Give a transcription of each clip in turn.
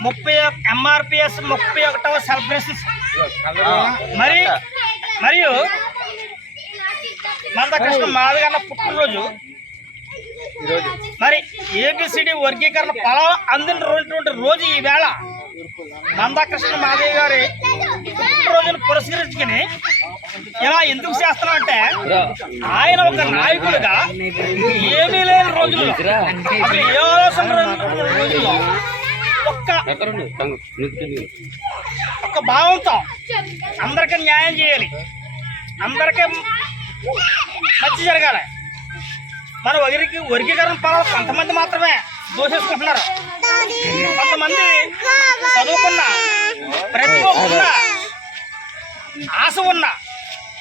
ముప్పై ఎంఆర్పిఎస్ ముప్పై ఒకటవ సెలబ్రేషన్స్ మరి మరియు మందకృష్ణ మాదిగన్న పుట్టినరోజు. మరి ఏబిసిడి వర్గీకరణ ఫలం అందినటువంటి రోజు ఈ వేళ. మందాకృష్ణ మాదయ్య గారి పుట్టినరోజును పురస్కరించుకుని ఇలా ఎందుకు చేస్తున్నాం అంటే ఆయన ఒక నాయకుడిగా ఏమీ లేని రోజుల్లో అసలు ఏ ఆలోచన రోజుల్లో ఒక్క ఒక భావంతో అందరికీ న్యాయం చేయాలి. అందరికీ మంచి జరగాలి. మన వరికి వర్గీకరణ పర్వాలు కొంతమంది మాత్రమే దోషేసుకుంటున్నారు. కొంతమంది చదువుకున్న ప్రతిభ ఉన్న ఆశ ఉన్న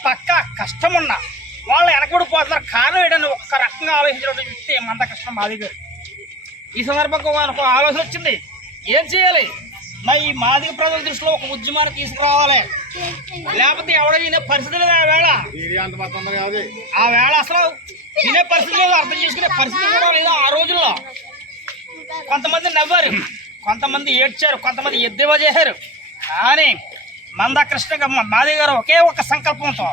పక్క కష్టం ఉన్న వాళ్ళు వెనకబడిపోతున్నారు కారణం ఏంటని ఒక్క రకంగా ఆలోచించినటువంటి వ్యక్తి మందకృష్ణ మాది గారు. ఈ సందర్భంగా మనకు ఆలోచన వచ్చింది. ఏం చేయాలి? మరి ఈ మాదిగ ప్రజల దృష్టిలో ఒక ఉద్యమాన్ని తీసుకురావాలి. లేకపోతే ఎవడో వినే పరిస్థితి లేదు ఆ వేళ. ఆ వేళ అసలు వినే పరిస్థితి లేదు అర్థం చేసుకునే పరిస్థితి కూడా లేదు ఆ రోజుల్లో. కొంతమంది నవ్వారు. కొంతమంది ఏడ్చారు. కొంతమంది ఎద్దేవా చేశారు. కానీ మంద కృష్ణ మాది గారు ఒకే ఒక సంకల్పంతో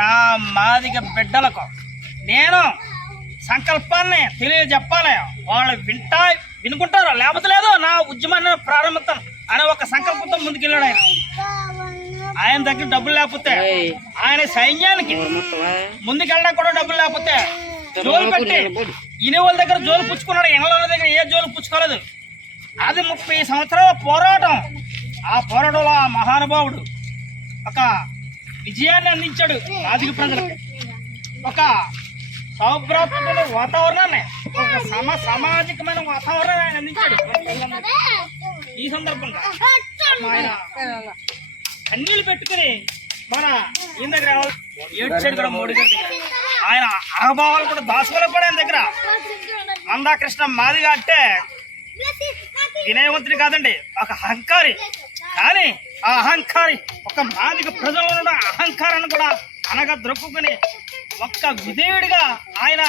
నా మాదిగ బిడ్డలకు నేను సంకల్పాన్ని తెలియజెప్పాలి. వాళ్ళు వింటా వినుకుంటారు? లేకపోతే లేదు నా ఉద్యమాన్ని ప్రారంభిస్తాను అనే ఒక సంకల్పంతో ముందుకెళ్ళాడు ఆయన. ఆయన దగ్గర డబ్బులు లేకపోతే ఆయన సైన్యానికి ముందుకెళ్ళడానికి కూడా డబ్బులు లేకపోతే జోలు పెట్టి ఇని వాళ్ళ దగ్గర జోలు పుచ్చుకున్నాడు. ఇనల దగ్గర ఏ జోలు పుచ్చుకోలేదు. అది ముప్పై సంవత్సరాల పోరాటం. ఆ పోరాటంలో ఆ మహానుభావుడు ఒక విజయాన్ని అందించాడు ఆదిక ప్రజలకు. ఒక సౌభ్రాతమైన వాతావరణాన్ని ఒక సమ సామాజికమైన వాతావరణాన్ని ఆయన అందించాడు. ఈ సందర్భంగా ఆయన కన్నీళ్ళు పెట్టుకుని మన ఈయన దగ్గర ఏడ్చాడు కూడా మోడీ గారి దగ్గర ఆయన అహభావాలు కూడా దాచుకోలేకపోయాడు కూడా ఆయన దగ్గర. మందాకృష్ణ మాదిగా అంటే వినయవంతుడి కాదండి ఒక అహంకారి. కానీ ఆ అహంకారి ఒక మాదిక ప్రజల్లో ఉన్న అహంకారాన్ని కూడా అనగా ద్రొక్కుని ఒక్క విధేయుడిగా ఆయన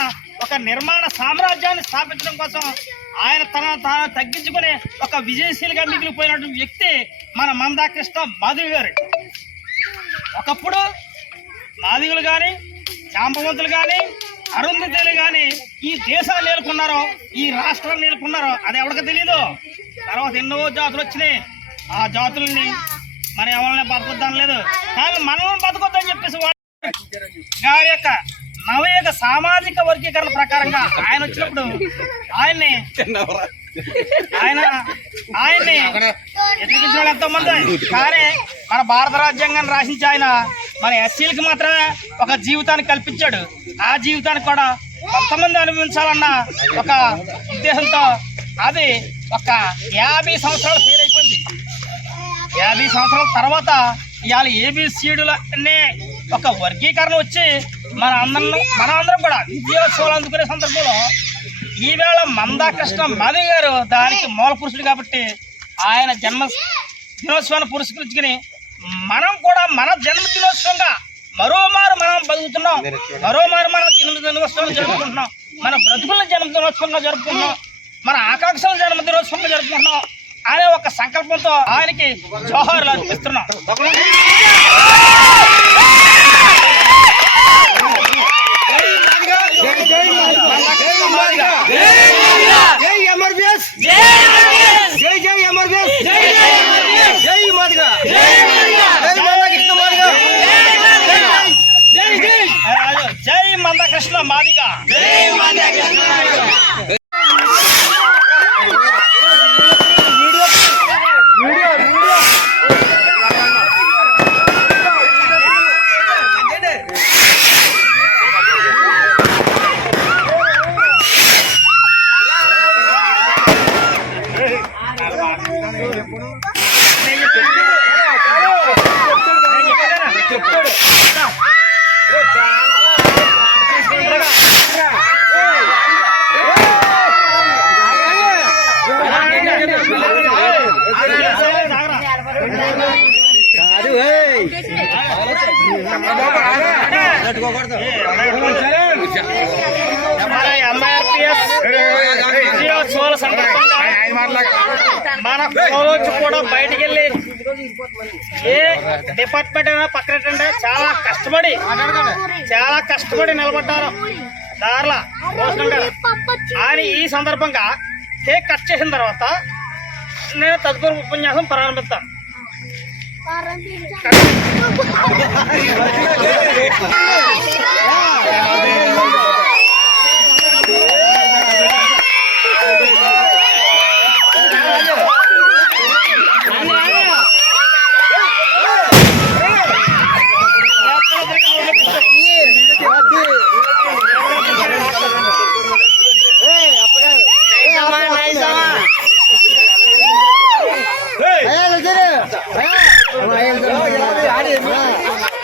ఒక నిర్మాణ సామ్రాజ్యాన్ని స్థాపించడం కోసం ఆయన తన తాను తగ్గించుకుని ఒక విజయశీలిగా మిగిలిపోయినటువంటి వ్యక్తి మన మందాకృష్ణ మాధవి గారు. ఒకప్పుడు మాదిగులు కానీ జాంబవంతులు కానీ అరుంధతులు కానీ ఈ దేశాలు నేర్పుకున్నారో ఈ రాష్ట్రాలు నేర్కొన్నారో అది ఎవరికి తెలియదు తర్వాత ఎన్నో జాతులు వచ్చినాయి. ఆ జాతుల్ని మరి ఎవరిని బతకొద్దాం లేదు. కానీ మనం బతకొద్దని చెప్పేసి వాళ్ళు గారి యొక్క నవయుగ సామాజిక వర్గీకరణ ప్రకారంగా ఆయన వచ్చినప్పుడు ఆయన్ని ఆయన ఆయన్ని ఎదిరించిన వాళ్ళు ఎంతో మంది కానీ మన భారత రాజ్యాంగాన్ని రాసించి ఆయన మన ఎస్సీలకి మాత్రమే ఒక జీవితాన్ని కల్పించాడు. ఆ జీవితాన్ని కూడా కొంతమంది అనుభవించాలన్న ఒక ఉద్దేశంతో అది ఒక యాభై సంవత్సరాలు ఫెయిల్ అయిపోయింది. యాభై సంవత్సరాల తర్వాత ఇవాళ ఏబిసిడులు అనే ఒక వర్గీకరణ వచ్చి మన అందరం మన అందరం కూడా విజయోత్సవాలు అందుకునే సందర్భంలో ఈవేళ మందాకృష్ణ మాధవ్ గారు దానికి మూల పురుషుడు కాబట్టి ఆయన జన్మ దినోత్సవాన్ని పురస్కరించుకుని మనం కూడా మన జన్మ దినోత్సవంగా మరోమారు మనం బతుకుతున్నాం. మరోమారు మన జన్మ దినోత్సవం జరుపుకుంటున్నాం. మన బ్రతుకుల జన్మ దినోత్సవంగా జరుపుకుంటున్నాం. మన ఆకాంక్షల జన్మ దినోత్సవంగా జరుపుకుంటున్నాం అనే ఒక సంకల్పంతో ఆయనకి జోహార్లు అర్పిస్తున్నాం జై ఎంఆర్పిఎస్ జై జై ఎంఆర్పిఎస్ జై మాదిగా జై మందకృష్ణ మాదిగా జై జై జై మందకృష్ణ మాదిగా నేను చెప్పేది- నేను చెప్పేది- కాదు ఏయ్. ఎంఆర్ఐ ఎంఆర్పిఎస్ విజయోత్సవాల సందర్భంగా మన కోచ్ కూడా బయటికి వెళ్ళి ఏ డిపార్ట్మెంట్ అయినా పక్కనట్టంటే చాలా కష్టపడి చాలా కష్టపడి నిలబడ్డారు దారిలా భోజనం ఈ సందర్భంగా కేక్ కట్ చేసిన తర్వాత నేను తదుపరి ఉపన్యాసం ప్రారంభిస్తాను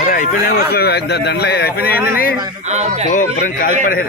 అరే అయిపోయినాయి అసలు దాంట్లో అయిపోయినాయండి ఓ ఇప్పుడు కాలు పడేది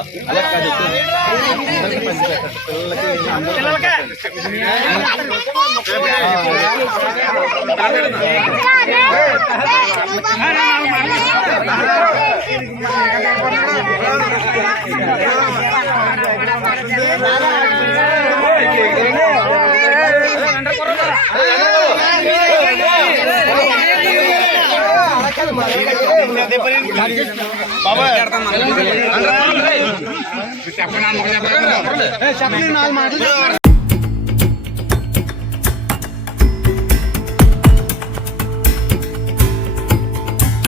అలా కాదు పిల్లలకే చెప్పండి నాలుగు మాటలు